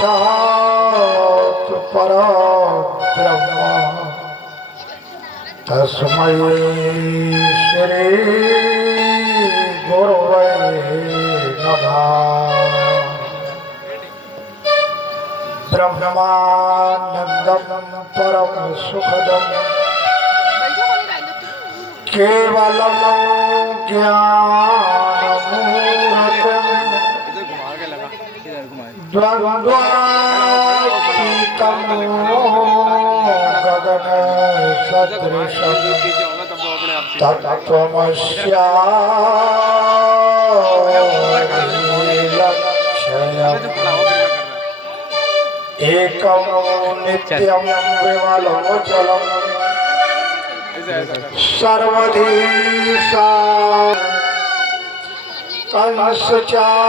साक्षात् परब्रह्म तस्मै श्री गुरवे नमः। ब्रह्मानंदं परम सुखदं केवलं ज्ञानमूर्तिं द्वन्द्वातीतं गगनसदृशं तत्त्वमस्यादिलक्ष्यम् एकं नित्यं विमलोचनं सर्वधी कंसचारूरमर्दनं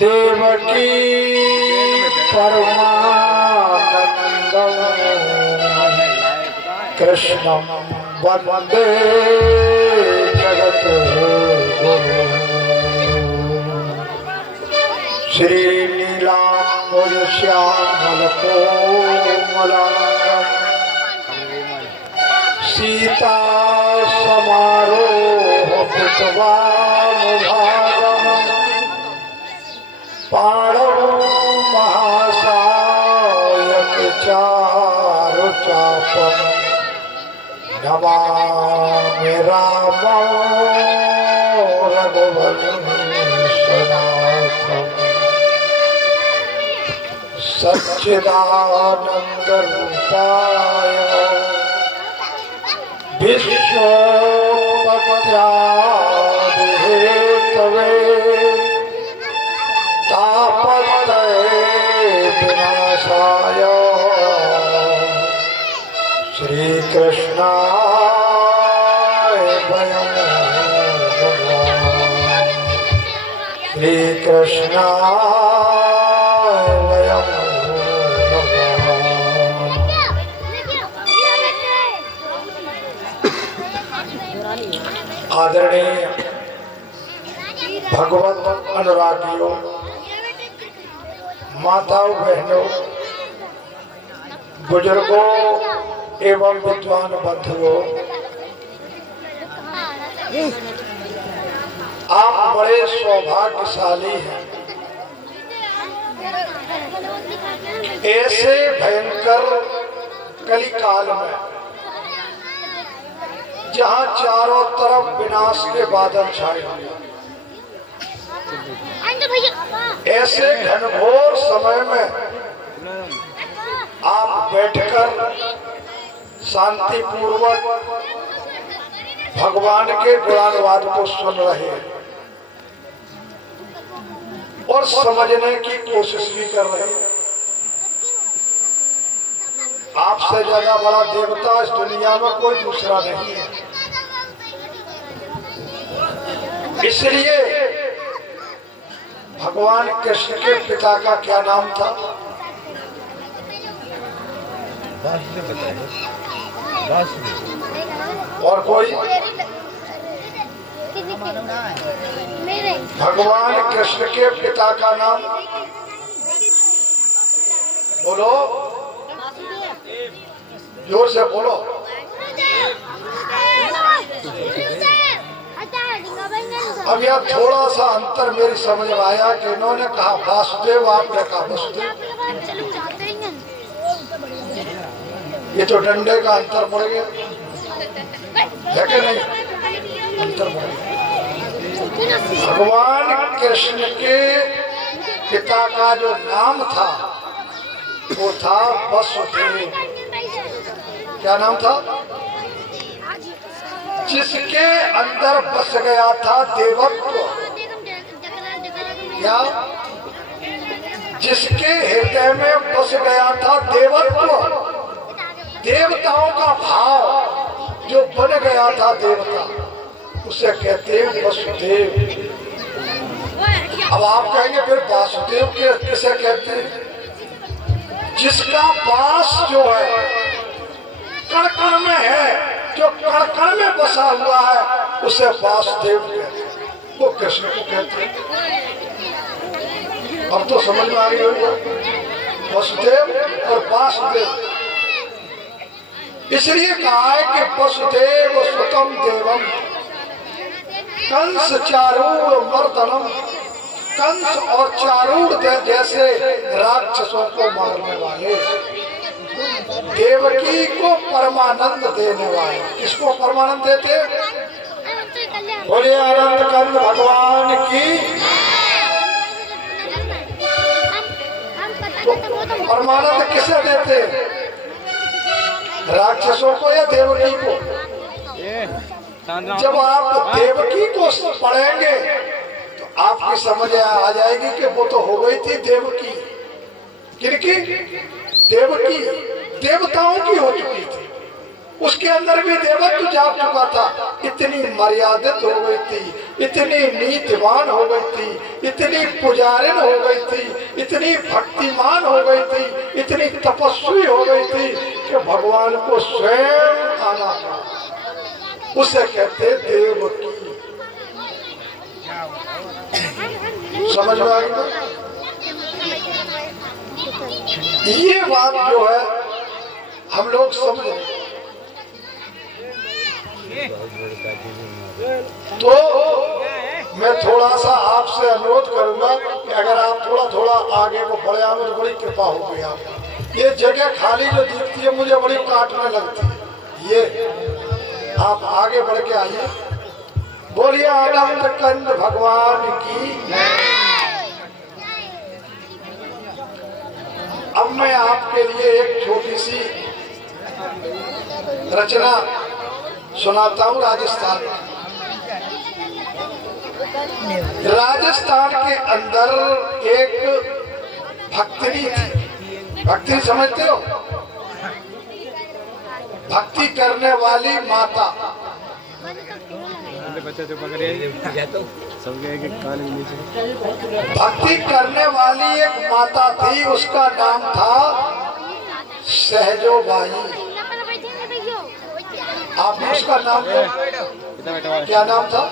देवकी परमानन्दं कृष्णं वन्दे जगद्गुरुं। श्री नीलांबुज श्यामल कोमलांगं सीता समारोह पितवानुभागं पाणौ महासायक चारुचापं नमामि रामं रघुवंशनाथम्। सच्चिदानंदरूपाय विश्वोत्पत्त्यादिहेतवे तापत्रये विनाशाय श्रीकृष्णाय वयं नमः। श्रीकृष्णाय वयं आदरणीय भगवत अनुरागियों, माताओं, बहनों, बुजुर्गों एवं विद्वान बंधुओं, आप बड़े सौभाग्यशाली हैं। ऐसे भयंकर कलिकाल में जहाँ चारों तरफ विनाश के बादल छाए हुए, ऐसे घनघोर समय में आप बैठकर शांति पूर्वक भगवान के गुणानुवाद को सुन रहे हैं और समझने की कोशिश भी कर रहे हैं। आपसे ज्यादा बड़ा देवता इस दुनिया में कोई दूसरा नहीं है। इसलिए भगवान कृष्ण के पिता का क्या नाम था? और कोई? भगवान कृष्ण के पिता का नाम बोलो, जोर से बोलो। अब यह थोड़ा सा अंतर मेरी समझ में आया कि इन्होंने कहा वासुदेव, आपने कहा वसुदेव। ये तो डंडे का अंतर पड़ गया है कि नहीं? अंतर पड़ गया। भगवान कृष्ण के पिता का जो नाम था वो था वसुदेव। क्या नाम था? जिसके अंदर बस गया था देवत्व। क्या? जिसके हृदय में बस गया था देवत्व, देवताओं का भाव जो बन गया था देवता, उसे कहते हैं वसुदेव। अब आप कहेंगे फिर वासुदेव किसे कहते हैं? जिसका वास जो है कण कण में है, जो कण कण में बसा हुआ है, उसे वासुदेव कहते हैं। वो कृष्ण को कहते हैं। अब तो समझ में आ गई होगी वसुदेव और वासुदेव। इसलिए कहा है कि वसुदेव सुतम देवम कंस चारूढ़ मर्दनम। कंस और चारूढ़ जैसे राक्षसों को मारने वाले, देवकी को परमानंद देने वाले। किसको परमानंद देते? बोले आनंद कंद भगवान की। तो परमानंद किसे देते? राक्षसों को या देवकी को? जब आप देवकी को पढ़ेंगे तो आपकी समझ आ जाएगी कि वो तो हो गई थी देवकी। किनकी? देवकी देवताओं की हो चुकी थी, उसके अंदर भी देवत्व जाग चुका था। इतनी मर्यादित हो गई थी, इतनी नीतिवान हो गई थी, इतनी पुजारिन हो गई थी, इतनी भक्तिमान हो गई थी, इतनी तपस्वी हो गई थी कि भगवान को स्वयं आना था। उसे कहते देवकी। समझ में आ गई? ये बात जो है हम लोग समझे तो मैं थोड़ा सा आपसे अनुरोध करूंगा कि अगर आप थोड़ा थोड़ा आगे को बढ़े आए तो बड़ी कृपा होगी। आप ये जगह खाली जो दिखती है मुझे बड़ी काटने लगती है। ये आप आगे बढ़ के आइए। बोलिए आनंद कंद भगवान की। अब मैं आपके लिए एक छोटी सी रचना सुनाता हूँ। राजस्थान के अंदर एक भक्तिनी थी। भक्तिनी समझते हो? भक्ति करने वाली माता। भक्ति करने वाली एक माता थी, उसका नाम था सहजोबाई। आपने उसका नाम क्या नाम था?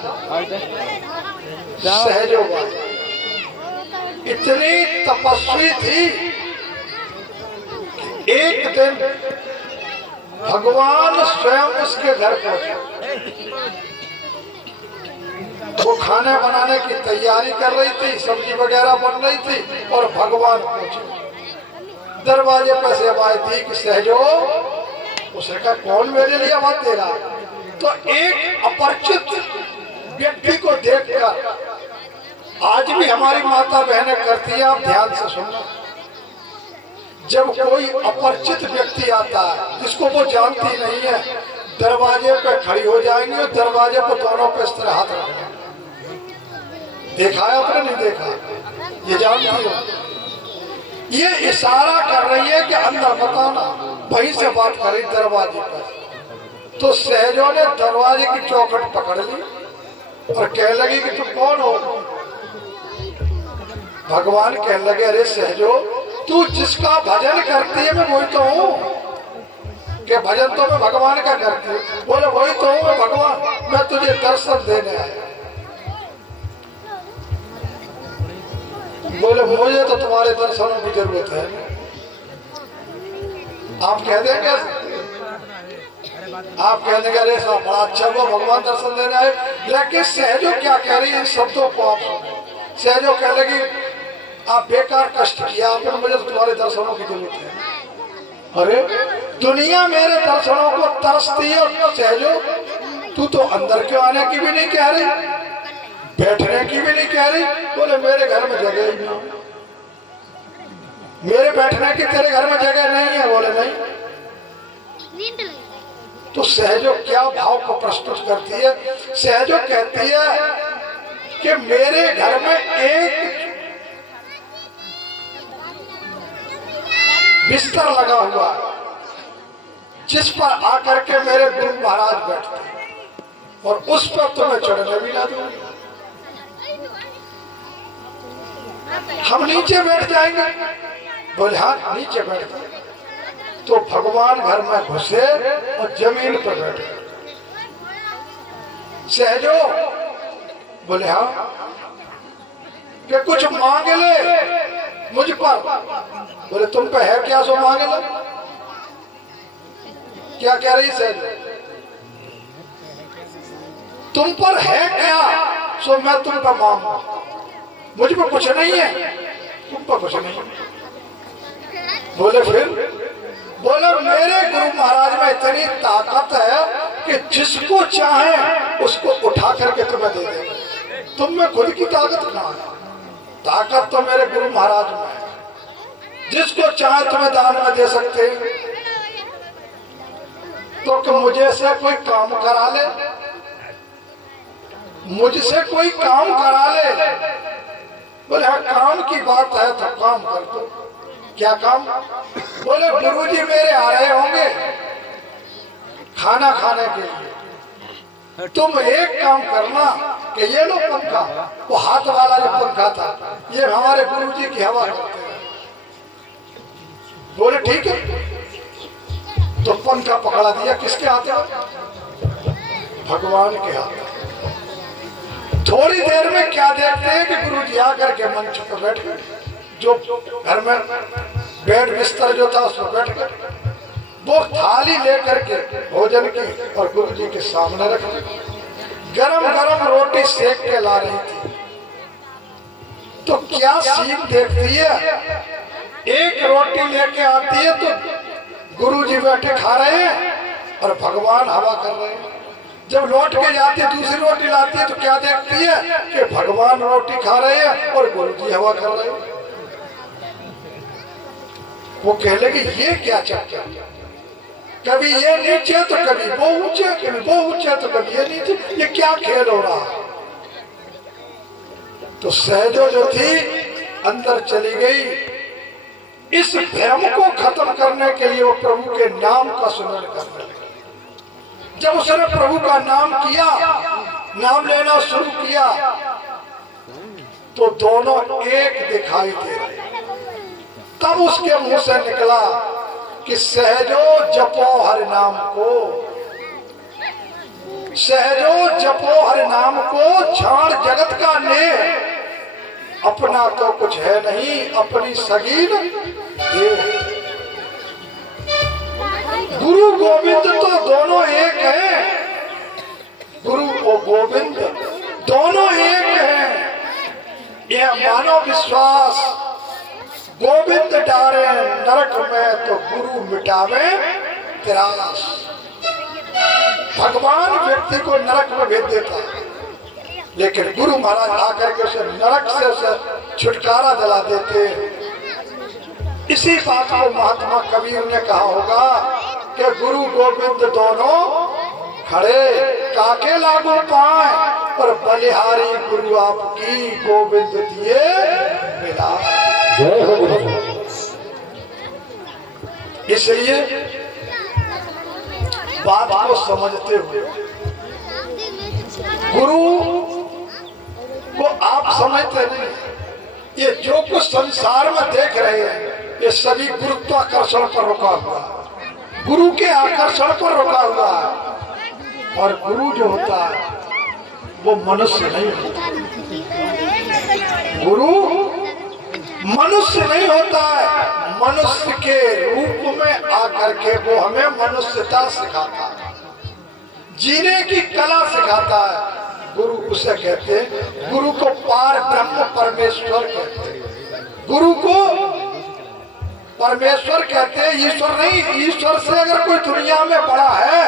सहजोबाई। इतनी तपस्वी थी कि एक दिन भगवान स्वयं उसके घर पहुंचे। वो खाने बनाने की तैयारी कर रही थी, सब्जी वगैरह बन रही थी और भगवान पहुंचे। दरवाजे पर से आवाज दी कि सहजो। उसने कहा कौन मेरे लिए आवाज दे रहा? तो एक अपरिचित व्यक्ति को देखकर, आज भी हमारी माता बहनें करती है, आप ध्यान से सुनना। जब कोई अपरिचित व्यक्ति आता है जिसको वो जानती नहीं है, दरवाजे पे खड़ी हो जाएंगी और दरवाजे पर दोनों पे इस तरह हाथ रखेंगे। देखा है आपने? नहीं देखा? ये जानती हो? ये इशारा कर रही है कि अंदर मत आना, वहीं से बात करी दरवाजे पर। तो सहजो ने दरवाजे की चौखट पकड़ ली और कहने लगी कि तुम कौन हो? भगवान कहने लगे अरे सहजो, तू जिसका भजन करती है मैं वही तो हूँ। कि भजन तो मैं भगवान का करती हूँ। बोले वही तो हूँ मैं भगवान, मैं तुझे दर्शन देने आया। बोले मुझे तो तुम्हारे दर्शनों की जरूरत है। आप कह देंगे, आप कह देंगे अरे साहब बड़ा अच्छा हुआ भगवान दर्शन देने आए। लेकिन सहजो क्या कह रही है इन शब्दों को आप सुनो। सहजो कह लगी आप बेकार कष्ट किया आपने, मुझे तो तुम्हारे दर्शनों की जरूरत है। अरे दुनिया मेरे दर्शनों को तरसती है और सहजो तू तो अंदर क्यों आने की भी नहीं कह रही, बैठने की भी नहीं कह रही। बोले मेरे घर में जगह ही नहीं, मेरे बैठने की तेरे घर में जगह नहीं है। बोले नहीं। तो सहजो क्या भाव को प्रस्तुत करती है? सहजो कहती है कि मेरे घर में एक बिस्तर लगा हुआ है जिस पर आकर के मेरे गुरु महाराज बैठते हैं और उस पर तुम्हें चढ़ने भी ना दूंगी। हम नीचे बैठ जाएंगे। बोले हाँ नीचे बैठ गए। तो भगवान घर में घुसे और जमीन पर बैठे। सहजो बोले हाँ कि कुछ मांग ले। मुझ पर। बोले तुम पे है क्या सो मांगे लो। क्या कह रही सहजो, तुम पर है क्या सो मैं तुम पर मांगू। मुझ पर कुछ नहीं है, तुम पर कुछ नहीं। बोले फिर, बोले मेरे गुरु महाराज में इतनी ताकत है कि जिसको चाहे उसको उठा करके तुम्हें दे दे। तुम में खुद की ताकत कहाँ है? ताकत तो मेरे गुरु महाराज में है। जिसको चाहे तुम्हें दान में दे सकते हैं। तो कि मुझे से कोई काम करा ले, मुझसे कोई काम करा ले। बोले हाँ काम की बात है तो काम कर दो। क्या काम? बोले गुरुजी मेरे आ रहे होंगे खाना खाने के लिए, तुम एक काम करना कि ये लो पंखा, वो हाथ वाला जो पंखा था ये हमारे गुरुजी की हवा करते हैं। बोले ठीक है। तो पंखा पकड़ा दिया, किसके हाथ में? भगवान के हाथ। थोड़ी देर में क्या देखते हैं कि गुरुजी आकर के मंच पर बैठ गए। जो घर में बेड बिस्तर जो था उस पर बैठ गए। वो थाली लेकर के भोजन की और गुरुजी के सामने रख दी। गरम गरम रोटी सेक के ला रही थी। तो क्या सीन देखती है, एक रोटी लेके आती है तो गुरुजी बैठे खा रहे हैं और भगवान हवा कर रहे हैं। जब लौट के जाती है दूसरी रोटी लाती है तो क्या देखती है कि भगवान रोटी खा रहे हैं और गुरुजी हवा कर रहे हैं। वो कह लगे ये क्या चक्कर, कभी ये नीचे तो कभी वो ऊंचे, कभी वो ऊंचे तो कभी ये नीचे, ये क्या खेल हो रहा। तो सहजो जो थी अंदर चली गई। इस भ्रम को खत्म करने के लिए वो प्रभु के नाम का सुमिरन करने लगी। जब उसने प्रभु का नाम किया, नाम लेना शुरू किया तो दोनों एक दिखाई दे रहे। तब उसके मुंह से निकला कि सहजो जपो हर नाम को, सहजो जपो हर नाम को, छाड़ जगत का नेह, अपना तो कुछ है नहीं अपनी सगीर ये। गुरु गोविंद तो दोनों एक हैं, गुरु और गोविंद दोनों एक हैं। यह मानो विश्वास, गोविंद डारे नरक में तो गुरु मिटावे त्रास। भगवान व्यक्ति को नरक में भेज देता है, लेकिन गुरु महाराज आकर के उसे नरक से उसे छुटकारा दिला देते। इसी बात को महात्मा कबीर ने कहा होगा कि गुरु गोविंद दोनों खड़े, काके लागू पाए और बलिहारी गुरु आपकी, गोविंद दिए मिला। जय हो गुरु। इसलिए बात को समझते हुए गुरु को आप समझते नहीं। ये जो कुछ संसार में देख रहे हैं ये सभी गुरुत्वाकर्षण पर रुका हुआ है, गुरु के आकर्षण पर रुका हुआ है। और गुरु जो होता है वो मनुष्य नहीं होता, गुरु मनुष्य नहीं होता है। मनुष्य के रूप में आकर के वो हमें मनुष्यता सिखाता है, जीने की कला सिखाता है। गुरु उसे कहते हैं, गुरु को पार ब्रह्म परमेश्वर कहते हैं। गुरु को परमेश्वर कहते हैं, ईश्वर नहीं। ईश्वर से अगर कोई दुनिया में बड़ा है